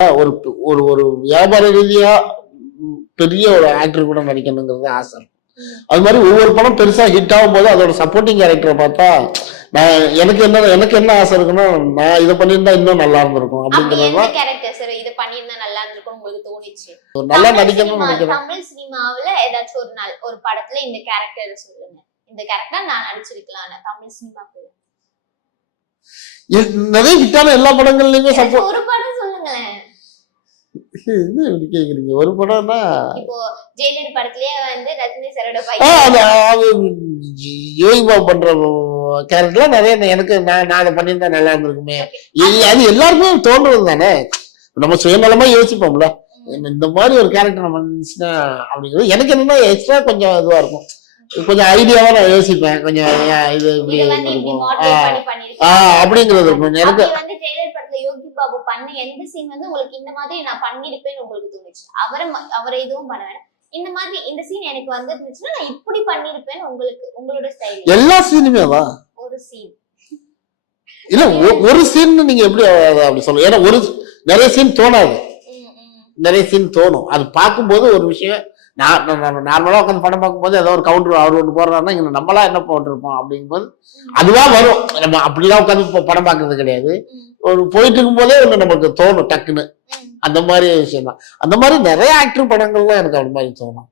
ஒரு ஒரு ஒரு வியாபார ரீதியா பெரிய ஒரு ஆக்டர் கூட நடிக்கணுங்கிறது ஆசை. அது மாதிரி ஒவ்வொரு படம் பெருசா ஹிட் ஆகும் போது அதோட சப்போர்ட்டிங் கேரக்டரை பார்த்தா நான் எனக்கு என்ன ஆசை இருக்குன்னா நான் இதை பண்ணியிருந்தா இன்னும் நல்லா இருந்திருக்கும் அப்படிங்கிறதுதான். நல்லா நடிக்கணும்னு நினைக்கிறேன். தமிழ் சினிமாவுல ஏதாச்சும் ஒரு படத்துல இந்த கேரக்டர் சொல்லுங்க, இந்த கேரக்டர் நான் நடிச்சிருக்கலாம் தமிழ் சினிமாவுல. நிறைய ஹிட்டான எல்லா படங்கள்லயுமே சப்போர்ட். ஒரு படம் சொல்லுங்களேன். என்ன இப்படி கேக்குறீங்க? ஒரு படம்னா இப்போ ஜெயிலர் படத்திலேயே வந்து ரஜினி சாரோட பையன் யோகி பாபு பண்ற கேரக்டர்லாம் நிறைய எனக்கு நான் அதை பண்ணியிருந்தா நல்லா இருந்திருக்குமே. அது எல்லாருக்குமே தோன்றது தானே. நம்ம சுயநலமா யோசிப்போம்ல, இந்த மாதிரி ஒரு கேரக்டர் நம்ம இருந்துச்சுன்னா அப்படிங்கிறது எனக்கு என்னன்னா எக்ஸ்ட்ரா கொஞ்சம் இதுவா இருக்கும். கொஞ்சம் ஐடியாவா நான் யோசிப்பேன். கொஞ்சம் இது இப்படி அப்படிங்கிறது இருக்கும் எனக்கு. யோகி பாபு பண்ண எந்த சீன் வந்து உங்களுக்கு இந்த மாதிரி நான் பண்ணிருப்பேன்னு உங்களுக்கு தோணுச்சு? அவரை எதுவும் பண்ண வேண்டாம், இந்த மாதிரி இந்த சீன் எனக்கு வந்துருந்துச்சுன்னா நான் இப்படி பண்ணிருப்பேன்னு உங்களுக்கு உங்களோட ஸ்டைல். எல்லா சீனுமே தான் ஒரு சீன் இல்ல, ஒரு சீன் நீங்க எப்படி அப்படி சொல்லுங்க. ஏன்னா ஒரு நிறைய சீன் தோணாது, நிறைய சீன் தோணும். அது பார்க்கும்போது ஒரு விஷயம் நார்மலா உட்காந்து படம் பார்க்கும்போது ஏதோ ஒரு கவுண்டர் அவர் ஒன்று போடுறாருன்னா இங்க நம்மளா என்ன போட்டிருப்போம் அப்படிங்கும்போது அதுவா வரும். நம்ம அப்படிலாம் உட்காந்து படம் பார்க்கறது கிடையாது. ஒரு போயிட்டு இருக்கும் போதே ஒண்ணு நமக்கு தோணும் டக்குன்னு. அந்த மாதிரி விஷயம் தான். அந்த மாதிரி நிறைய ஆக்டர் படங்கள்லாம் எனக்கு அந்த மாதிரி தோணும்.